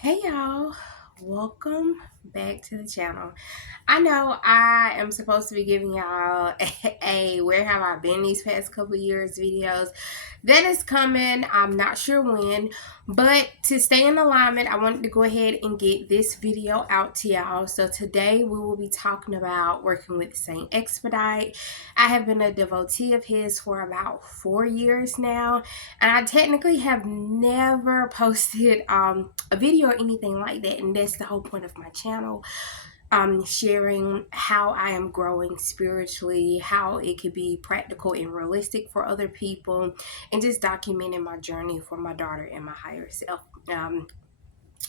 Hey y'all, welcome back to the channel. I know I am supposed to be giving y'all a where have I been these past couple years videos. That is coming. I'm not sure when, but to stay in alignment, I wanted to go ahead and get this video out to y'all. So today we will be talking about working with Saint Expedite. I have been a devotee of his for about 4 years now, and I technically have never posted a video or anything like that, and that's the whole point of my channel. Sharing how I am growing spiritually, how it could be practical and realistic for other people, and just documenting my journey for my daughter and my higher self.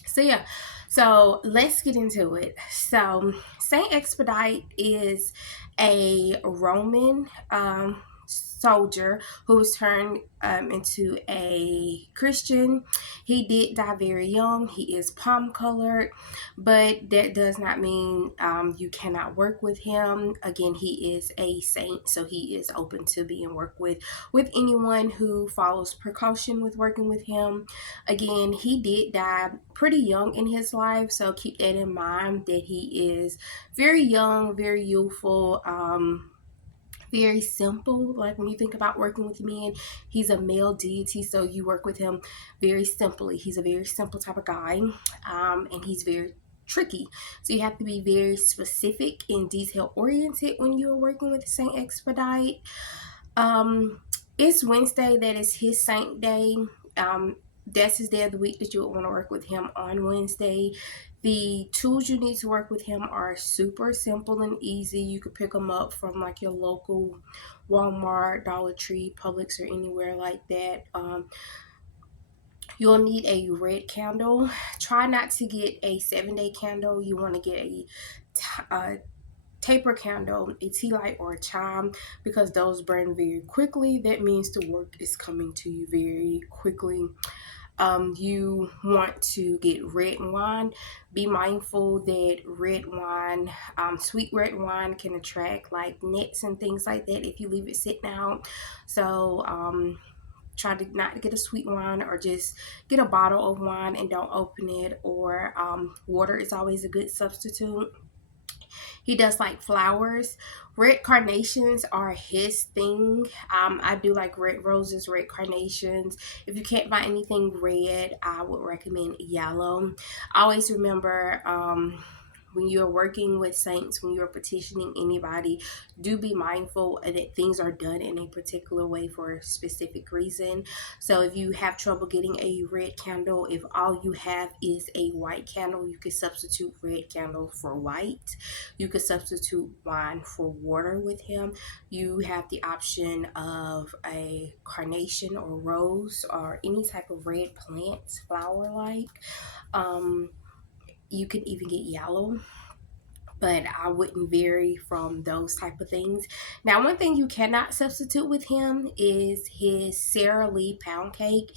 So yeah, so let's get into it. So Saint Expedite is a Roman soldier who was turned into a Christian. He did die very young. He is palm colored, but that does not mean you cannot work with him. Again, he is a saint, so he is open to being worked with anyone who follows precaution with working with him. Again, he did die pretty young in his life, so keep that in mind that he is very young, very youthful, very simple. Like when you think about working with men, he's a male deity, so you work with him very simply. He's a very simple type of guy, and he's very tricky, so you have to be very specific and detail oriented when you're working with Saint Expedite. It's Wednesday, that is his saint day. That's his day of the week that you would want to work with him on Wednesday. The tools you need to work with him are super simple and easy. You could pick them up from like your local Walmart, Dollar Tree, Publix, or anywhere like that. You'll need a red candle. Try not to get a 7-day candle. You want to get a taper candle, a tea light, or a chime, because those burn very quickly. That means the work is coming to you very quickly. You want to get red wine. Be mindful that red wine, sweet red wine, can attract like nets and things like that if you leave it sitting out. So try to not get a sweet wine, or just get a bottle of wine and don't open it. Or water is always a good substitute. He does like flowers. Red carnations are his thing. I do like red roses, red carnations. If you can't find anything red, I would recommend yellow. Always remember, when you're working with saints, when you're petitioning anybody, do be mindful that things are done in a particular way for a specific reason. So if you have trouble getting a red candle, if all you have is a white candle, you can substitute red candle for white. You could substitute wine for water with him. You have the option of a carnation or rose or any type of red plants, flower like. You could even get yellow, but I wouldn't vary from those type of things. Now, one thing you cannot substitute with him is his Sara Lee pound cake.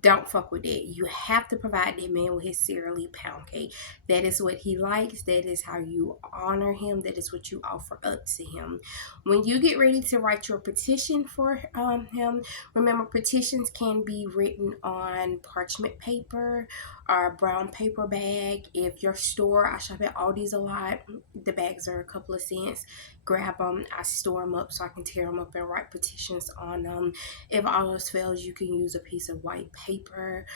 Don't fuck with it. You have to provide that man with his Sara Lee pound cake. That is what he likes. That is how you honor him. That is what you offer up to him. When you get ready to write your petition for him, remember, petitions can be written on parchment paper or brown paper bag. If your store, I shop at Aldi's a lot, the bags are a couple of cents. Grab them. I store them up so I can tear them up and write petitions on them. If all else fails, you can use a piece of white paper.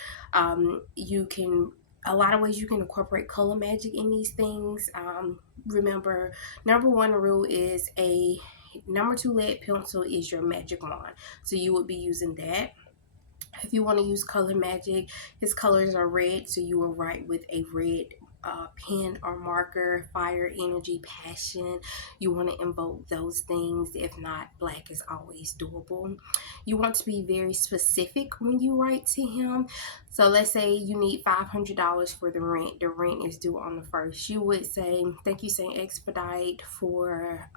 You can, a lot of ways you can incorporate color magic in these things. Remember, number one rule is a number 2 lead pencil is your magic wand, so you would be using that. If you want to use color magic, his colors are red, so you will write with a red pen or marker. Fire, energy, passion, you want to invoke those things. If not, black is always doable. You want to be very specific when you write to him. So let's say you need $500 for the rent. The rent is due on the 1st. You would say, thank you, Saint Expedite, for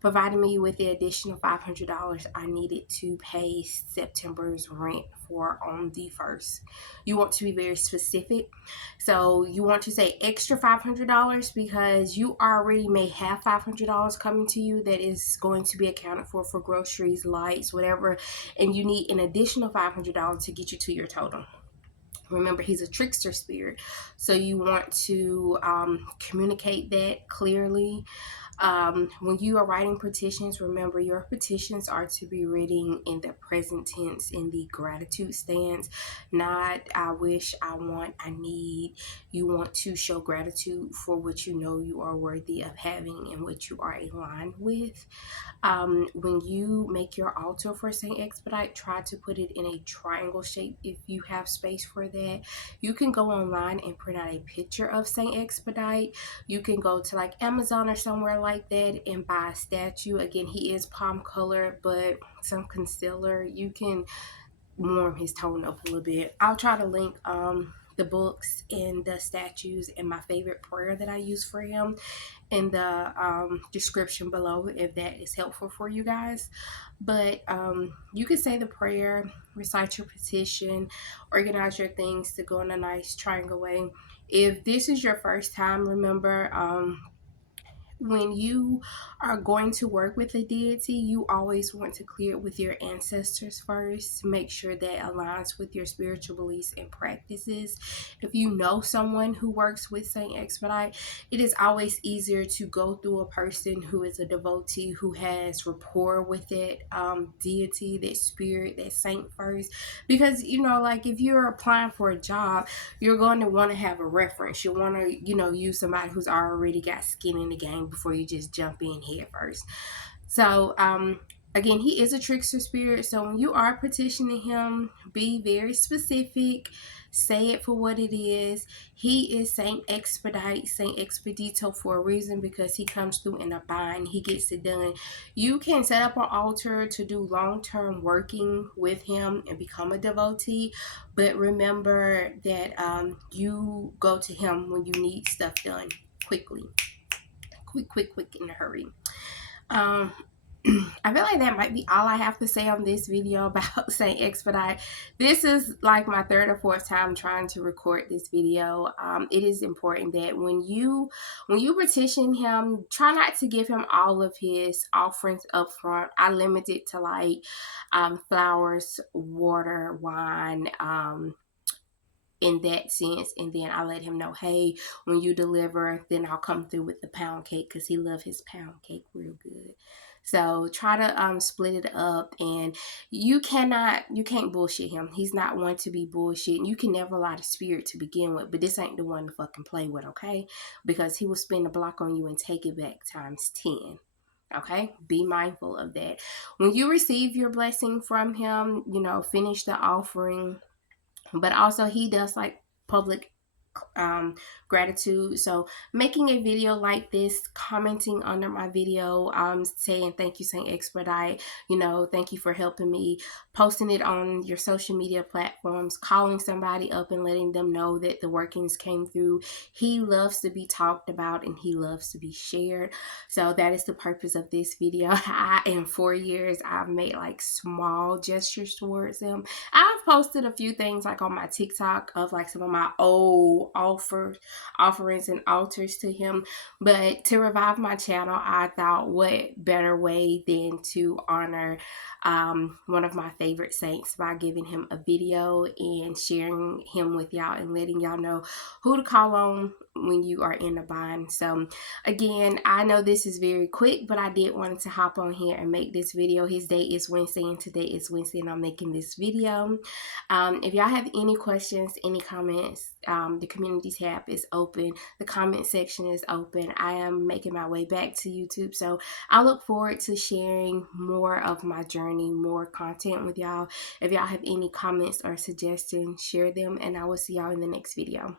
providing me with the additional $500 I needed to pay September's rent for on the 1st. You want to be very specific. So you want to say extra $500 because you already may have $500 coming to you that is going to be accounted for groceries, lights, whatever, and you need an additional $500 to get you to your total. Remember, he's a trickster spirit, so you want to communicate that clearly. When you are writing petitions, remember your petitions are to be written in the present tense, in the gratitude stance, not I wish, I want, I need. You want to show gratitude for what you know you are worthy of having and what you are aligned with. When you make your altar for Saint Expedite, try to put it in a triangle shape if you have space for that. You can go online and print out a picture of Saint Expedite. You can go to like Amazon or somewhere like that and buy a statue. Again, he is palm colored, but some concealer, you can warm his tone up a little bit. I'll try to link the books and the statues and my favorite prayer that I use for him in the description below if that is helpful for you guys. But you can say the prayer, recite your petition, organize your things to go in a nice triangle way. If this is your first time, remember, when you are going to work with a deity, you always want to clear it with your ancestors first. Make sure that aligns with your spiritual beliefs and practices. If you know someone who works with Saint Expedite, it is always easier to go through a person who is a devotee, who has rapport with that deity, that spirit, that saint first. Because, like if you're applying for a job, you're going to want to have a reference. You'll want to, use somebody who's already got skin in the game before you just jump in head first. So, again, he is a trickster spirit. So when you are petitioning him, be very specific. Say it for what it is. He is Saint Expedite, Saint Expedito for a reason, because he comes through in a bind. He gets it done. You can set up an altar to do long-term working with him and become a devotee. But remember that you go to him when you need stuff done quickly. Quick in a hurry. I feel like that might be all I have to say on this video about Saint Expedite. This is like my third or fourth time trying to record this video. It is important that when you petition him, try not to give him all of his offerings up front. I limit it to like flowers, water, wine, in that sense, and then I let him know, hey, when you deliver, then I'll come through with the pound cake, because he loves his pound cake real good. So try to split it up, and you can't bullshit him. He's not one to be bullshit. You can never lie to spirit to begin with, but this ain't the one to fucking play with, okay? Because he will spin the block on you and take it back times 10. Okay, be mindful of that. When you receive your blessing from him, finish the offering. But also he does like public gratitude. So making a video like this, commenting under my video, saying thank you Saint Expedite, thank you for helping me, posting it on your social media platforms, calling somebody up and letting them know that the workings came through. He loves to be talked about and he loves to be shared. So that is the purpose of this video. In 4 years I've made like small gestures towards him. I've posted a few things like on my TikTok of like some of my old offerings and altars to him, but to revive my channel, I thought what better way than to honor one of my favorite saints by giving him a video and sharing him with y'all and letting y'all know who to call on when you are in a bind. So again, I know this is very quick, but I did want to hop on here and make this video. His day is Wednesday and today is Wednesday and I'm making this video. If y'all have any questions, any comments, the community tab is open. The comment section is open. I am making my way back to YouTube, so I look forward to sharing more of my journey, more content with y'all. If y'all have any comments or suggestions, share them, and I will see y'all in the next video.